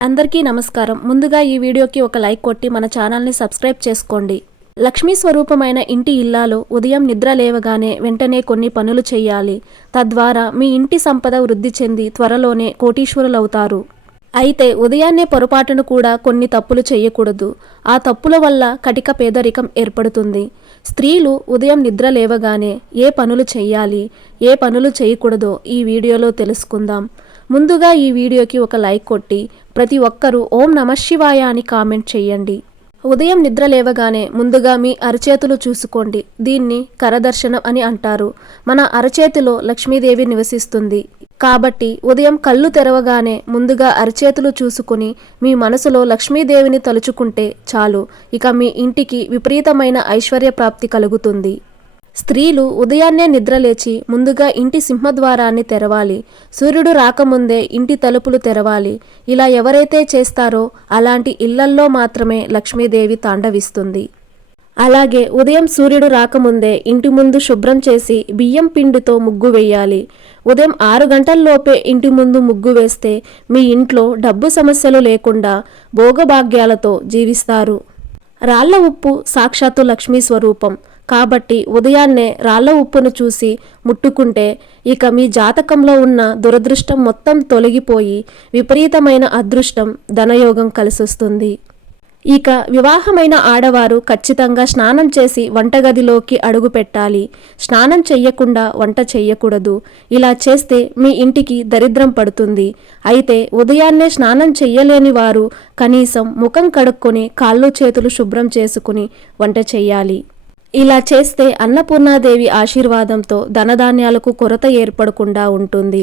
అందరికీ నమస్కారం. ముందుగా ఈ వీడియోకి ఒక లైక్ కొట్టి మన ఛానల్ని సబ్స్క్రైబ్ చేసుకోండి. లక్ష్మీ స్వరూపమైన ఇంటి ఇల్లాలు ఉదయం నిద్ర లేవగానే వెంటనే కొన్ని పనులు చేయాలి. తద్వారా మీ ఇంటి సంపద వృద్ధి చెంది త్వరలోనే కోటీశ్వరులవుతారు. అయితే ఉదయాన్నే పొరపాటును కూడా కొన్ని తప్పులు చేయకూడదు. ఆ తప్పుల వల్ల కటిక పేదరికం ఏర్పడుతుంది. స్త్రీలు ఉదయం నిద్ర లేవగానే ఏ పనులు చేయాలి, ఏ పనులు చేయకూడదో ఈ వీడియోలో తెలుసుకుందాం. ముందుగా ఈ వీడియోకి ఒక లైక్ కొట్టి ప్రతి ఒక్కరూ ఓం నమఃశివాయ అని కామెంట్ చేయండి. ఉదయం నిద్ర లేవగానే ముందుగా మీ అరచేతులు చూసుకోండి. దీన్ని కరదర్శనం అని అంటారు. మన అరచేతిలో లక్ష్మీదేవి నివసిస్తుంది. కాబట్టి ఉదయం కళ్ళు తెరవగానే ముందుగా అరచేతులు చూసుకుని మీ మనసులో లక్ష్మీదేవిని తలుచుకుంటే చాలు. ఇక మీ ఇంటికి విపరీతమైన ఐశ్వర్య ప్రాప్తి కలుగుతుంది. స్త్రీలు ఉదయాన్నే నిద్రలేచి ముందుగా ఇంటి సింహద్వారాన్ని తెరవాలి. సూర్యుడు రాకముందే ఇంటి తలుపులు తెరవాలి. ఇలా ఎవరైతే చేస్తారో అలాంటి ఇళ్లల్లో మాత్రమే లక్ష్మీదేవి తాండవిస్తుంది. అలాగే ఉదయం సూర్యుడు రాకముందే ఇంటి ముందు శుభ్రం చేసి బియ్యం పిండితో ముగ్గు వేయాలి. ఉదయం 6 గంటల్లోపే ఇంటి ముందు ముగ్గు వేస్తే మీ ఇంట్లో డబ్బు సమస్యలు లేకుండా భోగభాగ్యాలతో జీవిస్తారు. రాళ్ల ఉప్పు సాక్షాత్తు లక్ష్మీ స్వరూపం. కాబట్టి ఉదయాన్నే రాళ్ల ఉప్పును చూసి ముట్టుకుంటే ఇక మీ జాతకంలో ఉన్న దురదృష్టం మొత్తం తొలగిపోయి విపరీతమైన అదృష్టం, ధనయోగం కలిసొస్తుంది. ఇక వివాహమైన ఆడవారు ఖచ్చితంగా స్నానం చేసి వంటగదిలోకి అడుగు పెట్టాలి. స్నానం చెయ్యకుండా వంట చెయ్యకూడదు. ఇలా చేస్తే మీ ఇంటికి దరిద్రం పడుతుంది. అయితే ఉదయాన్నే స్నానం చెయ్యలేని వారు కనీసం ముఖం కడుక్కొని కాళ్ళు చేతులు శుభ్రం చేసుకుని వంట చెయ్యాలి. ఇలా చేస్తే అన్నపూర్ణాదేవి ఆశీర్వాదంతో ధనధాన్యాలకు కొరత ఏర్పడకుండా ఉంటుంది.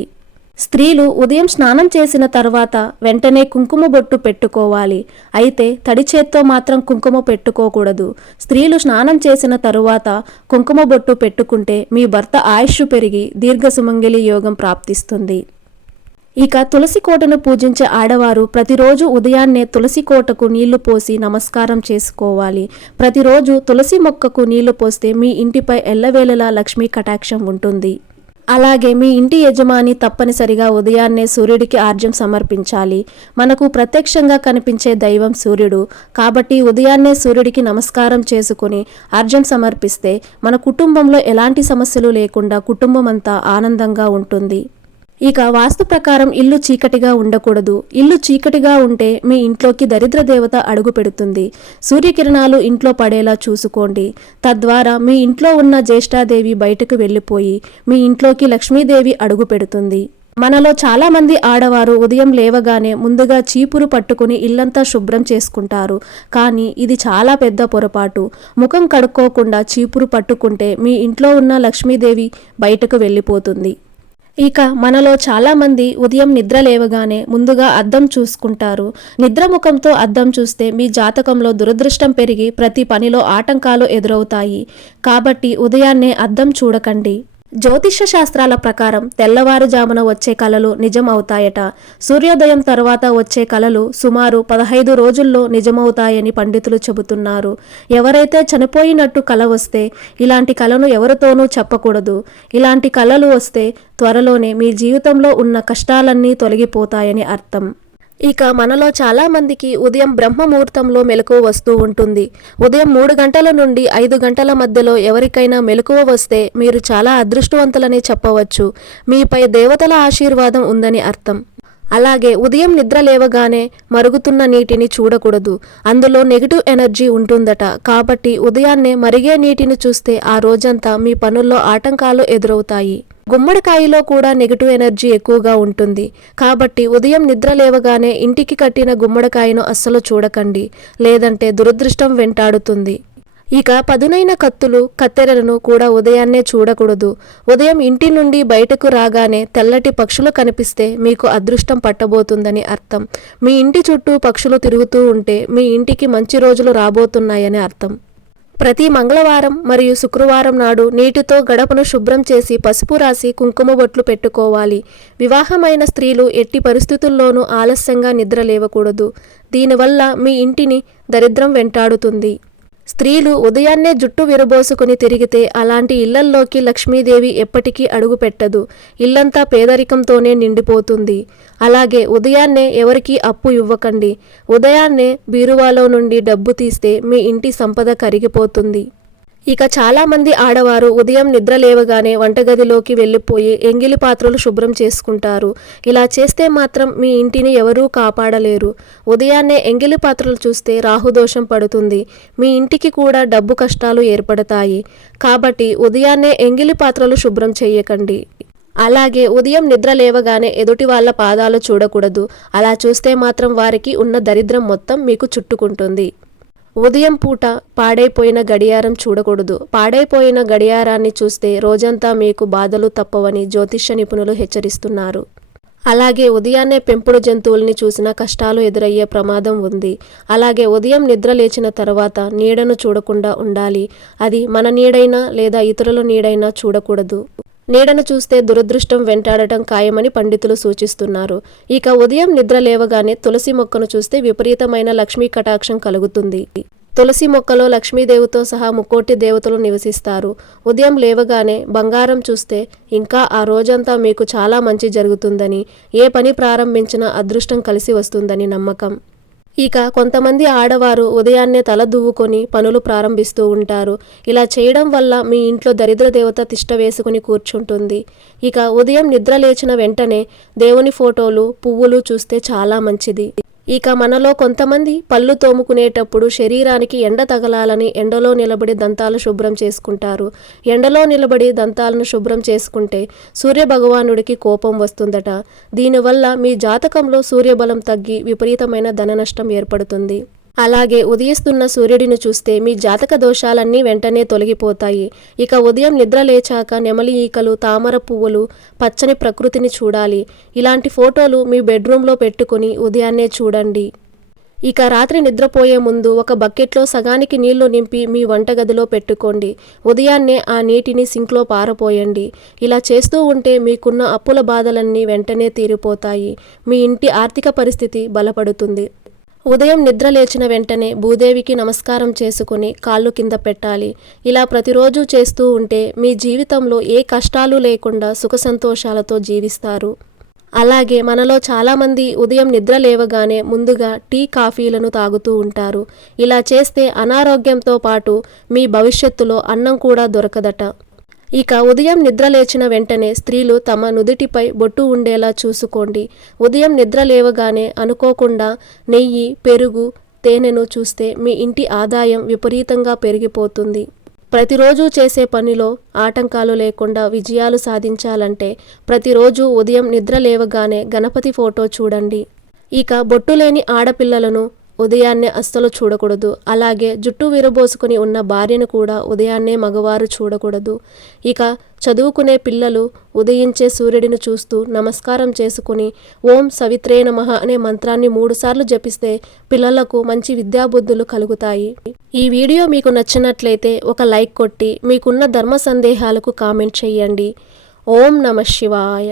స్త్రీలు ఉదయం స్నానం చేసిన తర్వాత వెంటనే కుంకుమ బొట్టు పెట్టుకోవాలి. అయితే తడి చేత్తో మాత్రం కుంకుమ పెట్టుకోకూడదు. స్త్రీలు స్నానం చేసిన తరువాత కుంకుమ బొట్టు పెట్టుకుంటే మీ భర్త ఆయుష్ పెరిగి దీర్ఘ సుమంగళి యోగం ప్రాప్తిస్తుంది. ఇక తులసి కోటను పూజించే ఆడవారు ప్రతిరోజు ఉదయాన్నే తులసి కోటకు నీళ్లు పోసి నమస్కారం చేసుకోవాలి. ప్రతిరోజు తులసి మొక్కకు నీళ్లు పోస్తే మీ ఇంటిపై ఎల్లవేళలా లక్ష్మీ కటాక్షం ఉంటుంది. అలాగే మీ ఇంటి యజమాని తప్పనిసరిగా ఉదయాన్నే సూర్యుడికి ఆర్ఘ్యం సమర్పించాలి. మనకు ప్రత్యక్షంగా కనిపించే దైవం సూర్యుడు. కాబట్టి ఉదయాన్నే సూర్యుడికి నమస్కారం చేసుకుని ఆర్ఘ్యం సమర్పిస్తే మన కుటుంబంలో ఎలాంటి సమస్యలు లేకుండా కుటుంబం అంతా ఆనందంగా ఉంటుంది. ఇక వాస్తు ప్రకారం ఇల్లు చీకటిగా ఉండకూడదు. ఇల్లు చీకటిగా ఉంటే మీ ఇంట్లోకి దరిద్ర దేవత అడుగు పెడుతుంది. సూర్యకిరణాలు ఇంట్లో పడేలా చూసుకోండి. తద్వారా మీ ఇంట్లో ఉన్న జ్యేష్ఠాదేవి బయటకు వెళ్ళిపోయి మీ ఇంట్లోకి లక్ష్మీదేవి అడుగు పెడుతుంది. మనలో చాలా మంది ఆడవారు ఉదయం లేవగానే ముందుగా చీపురు పట్టుకుని ఇల్లంతా శుభ్రం చేసుకుంటారు. కానీ ఇది చాలా పెద్ద పొరపాటు. ముఖం కడుక్కోకుండా చీపురు పట్టుకుంటే మీ ఇంట్లో ఉన్న లక్ష్మీదేవి బయటకు వెళ్ళిపోతుంది. ఇక మనలో చాలామంది ఉదయం నిద్ర లేవగానే ముందుగా అద్దం చూసుకుంటారు. నిద్రముఖంతో అద్దం చూస్తే మీ జాతకంలో దురదృష్టం పెరిగి ప్రతి పనిలో ఆటంకాలు ఎదురవుతాయి. కాబట్టి ఉదయాన్నే అద్దం చూడకండి. జ్యోతిష్య శాస్త్రాల ప్రకారం తెల్లవారుజామున వచ్చే కలలు నిజం అవుతాయట. సూర్యోదయం తర్వాత వచ్చే కలలు సుమారు 15 రోజుల్లో నిజమవుతాయని పండితులు చెబుతున్నారు. ఎవరైతే చనిపోయినట్టు కల వస్తే ఇలాంటి కలను ఎవరితోనూ చెప్పకూడదు. ఇలాంటి కలలు వస్తే త్వరలోనే మీ జీవితంలో ఉన్న కష్టాలన్నీ తొలగిపోతాయని అర్థం. ఇక మనలో చాలా మందికి ఉదయం బ్రహ్మముహూర్తంలో మెలకువ వస్తూ ఉంటుంది. ఉదయం 3 గంటల నుండి 5 గంటల మధ్యలో ఎవరికైనా మెలకువ వస్తే మీరు చాలా అదృష్టవంతులని చెప్పవచ్చు. మీపై దేవతల ఆశీర్వాదం ఉందని అర్థం. అలాగే ఉదయం నిద్ర లేవగానే మరుగుతున్న నీటిని చూడకూడదు. అందులో నెగిటివ్ ఎనర్జీ ఉంటుందట. కాబట్టి ఉదయాన్నే మరిగే నీటిని చూస్తే ఆ రోజంతా మీ పనుల్లో ఆటంకాలు ఎదురవుతాయి. గుమ్మడికాయలో కూడా నెగిటివ్ ఎనర్జీ ఎక్కువగా ఉంటుంది. కాబట్టి ఉదయం నిద్ర లేవగానే ఇంటికి కట్టిన గుమ్మడికాయను అస్సలు చూడకండి. లేదంటే దురదృష్టం వెంటాడుతుంది. ఇక పదునైన కత్తులు, కత్తెరలను కూడా ఉదయాన్నే చూడకూడదు. ఉదయం ఇంటి నుండి బయటకు రాగానే తెల్లటి పక్షులు కనిపిస్తే మీకు అదృష్టం పట్టబోతుందని అర్థం. మీ ఇంటి చుట్టూ పక్షులు తిరుగుతూ ఉంటే మీ ఇంటికి మంచి రోజులు రాబోతున్నాయని అర్థం. ప్రతి మంగళవారం మరియు శుక్రవారం నాడు నీటితో గడపను శుభ్రం చేసి పసుపు రాసి కుంకుమ బొట్లు పెట్టుకోవాలి. వివాహమైన స్త్రీలు ఎట్టి పరిస్థితుల్లోనూ ఆలస్యంగా నిద్ర లేవకూడదు. దీనివల్ల మీ ఇంటిని దరిద్రం వెంటాడుతుంది. స్త్రీలు ఉదయాన్నే జుట్టు విరబోసుకుని తిరిగితే అలాంటి ఇళ్లల్లోకి లక్ష్మీదేవి ఎప్పటికీ అడుగుపెట్టదు. ఇల్లంతా పేదరికంతోనే నిండిపోతుంది. అలాగే ఉదయాన్నే ఎవరికీ అప్పు ఇవ్వకండి. ఉదయాన్నే బీరువాలో నుండి డబ్బు తీస్తే మీ ఇంటి సంపద కరిగిపోతుంది. ఇక చాలామంది ఆడవారు ఉదయం నిద్ర లేవగానే వంటగదిలోకి వెళ్ళిపోయి ఎంగిలి పాత్రలు శుభ్రం చేసుకుంటారు. ఇలా చేస్తే మాత్రం మీ ఇంటిని ఎవరూ కాపాడలేరు. ఉదయాన్నే ఎంగిలి పాత్రలు చూస్తే రాహుదోషం పడుతుంది. మీ ఇంటికి కూడా డబ్బు కష్టాలు ఏర్పడతాయి. కాబట్టి ఉదయాన్నే ఎంగిలి పాత్రలు శుభ్రం చేయకండి. అలాగే ఉదయం నిద్ర లేవగానే ఎదుటి వాళ్ళ పాదాలు చూడకూడదు. అలా చూస్తే మాత్రం వారికి ఉన్న దరిద్రం మొత్తం మీకు చుట్టుకుంటుంది. ఉదయం పూట పాడైపోయిన గడియారం చూడకూడదు. పాడైపోయిన గడియారాన్ని చూస్తే రోజంతా మీకు బాధలు తప్పవని జ్యోతిష్య నిపుణులు హెచ్చరిస్తున్నారు. అలాగే ఉదయాన్నే పెంపుడు జంతువుల్ని చూసినా కష్టాలు ఎదురయ్యే ప్రమాదం ఉంది. అలాగే ఉదయం నిద్ర లేచిన తర్వాత నీడను చూడకుండా ఉండాలి. అది మన నీడైనా లేదా ఇతరుల నీడైనా చూడకూడదు. నీడను చూస్తే దురదృష్టం వెంటాడటం ఖాయమని పండితులు సూచిస్తున్నారు. ఇక ఉదయం నిద్ర లేవగానే తులసి మొక్కను చూస్తే విపరీతమైన లక్ష్మీ కటాక్షం కలుగుతుంది. తులసి మొక్కలో లక్ష్మీదేవితో సహా ముక్కోటి దేవతలు నివసిస్తారు. ఉదయం లేవగానే బంగారం చూస్తే ఇంకా ఆ రోజంతా మీకు చాలా మంచి జరుగుతుందని, ఏ పని ప్రారంభించినా అదృష్టం కలిసి వస్తుందని నమ్మకం. ఇక కొంతమంది ఆడవారు ఉదయాన్నే తల దువ్వుకొని పనులు ప్రారంభిస్తూ ఉంటారు. ఇలా చేయడం వల్ల మీ ఇంట్లో దరిద్ర దేవత తిష్ట వేసుకుని కూర్చుంటుంది. ఇక ఉదయం నిద్ర లేచిన వెంటనే దేవుని ఫోటోలు, పువ్వులు చూస్తే చాలా మంచిది. ఇక మనలో కొంతమంది పళ్ళు తోముకునేటప్పుడు శరీరానికి ఎండ తగలాలని ఎండలో నిలబడి దంతాలు శుభ్రం చేసుకుంటారు. ఎండలో నిలబడి దంతాలను శుభ్రం చేసుకుంటే సూర్యభగవానుడికి కోపం వస్తుందట. దీనివల్ల మీ జాతకంలో సూర్యబలం తగ్గి విపరీతమైన ధన నష్టం ఏర్పడుతుంది. అలాగే ఉదయిస్తున్న సూర్యుడిని చూస్తే మీ జాతక దోషాలన్నీ వెంటనే తొలగిపోతాయి. ఇక ఉదయం నిద్ర లేచాక నెమలి ఈకలు, తామర పువ్వులు, పచ్చని ప్రకృతిని చూడాలి. ఇలాంటి ఫోటోలు మీ బెడ్రూమ్లో పెట్టుకుని ఉదయాన్నే చూడండి. ఇక రాత్రి నిద్రపోయే ముందు ఒక బకెట్లో సగానికి నీళ్లు నింపి మీ వంటగదిలో పెట్టుకోండి. ఉదయాన్నే ఆ నీటిని సింక్లో పారపోయండి. ఇలా చేస్తూ ఉంటే మీకున్న అప్పుల బాధలన్నీ వెంటనే తీరిపోతాయి. మీ ఇంటి ఆర్థిక పరిస్థితి బలపడుతుంది. ఉదయం నిద్ర లేచిన వెంటనే భూదేవికి నమస్కారం చేసుకుని కాళ్ళు కింద పెట్టాలి. ఇలా ప్రతిరోజు చేస్తూ ఉంటే మీ జీవితంలో ఏ కష్టాలు లేకుండా సుఖ సంతోషాలతో జీవిస్తారు. అలాగే మనలో చాలామంది ఉదయం నిద్ర లేవగానే ముందుగా టీ, కాఫీలను తాగుతూ ఉంటారు. ఇలా చేస్తే అనారోగ్యంతో పాటు మీ భవిష్యత్తులో అన్నం కూడా దొరకదట. ఇక ఉదయం నిద్ర లేచిన వెంటనే స్త్రీలు తమ నుదిటిపై బొట్టు ఉండేలా చూసుకోండి. ఉదయం నిద్ర లేవగానే అనుకోకుండా నెయ్యి, పెరుగు, తేనెను చూస్తే మీ ఇంటి ఆదాయం విపరీతంగా పెరిగిపోతుంది. ప్రతిరోజు చేసే పనిలో ఆటంకాలు లేకుండా విజయాలు సాధించాలంటే ప్రతిరోజు ఉదయం నిద్ర లేవగానే గణపతి ఫోటో చూడండి. ఇక బొట్టు లేని ఆడపిల్లలను ఉదయాన్నే అస్సలు చూడకూడదు. అలాగే జుట్టు విరబోసుకుని ఉన్న భార్యను కూడా ఉదయాన్నే మగవారు చూడకూడదు. ఇక చదువుకునే పిల్లలు ఉదయించే సూర్యుడిని చూస్తూ నమస్కారం చేసుకుని ఓం సవిత్రే నమః అనే మంత్రాన్ని 3 సార్లు జపిస్తే పిల్లలకు మంచి విద్యాబుద్ధులు కలుగుతాయి. ఈ వీడియో మీకు నచ్చినట్లయితే ఒక లైక్ కొట్టి మీకున్న ధర్మ సందేహాలకు కామెంట్ చేయండి. ఓం నమః శివాయ.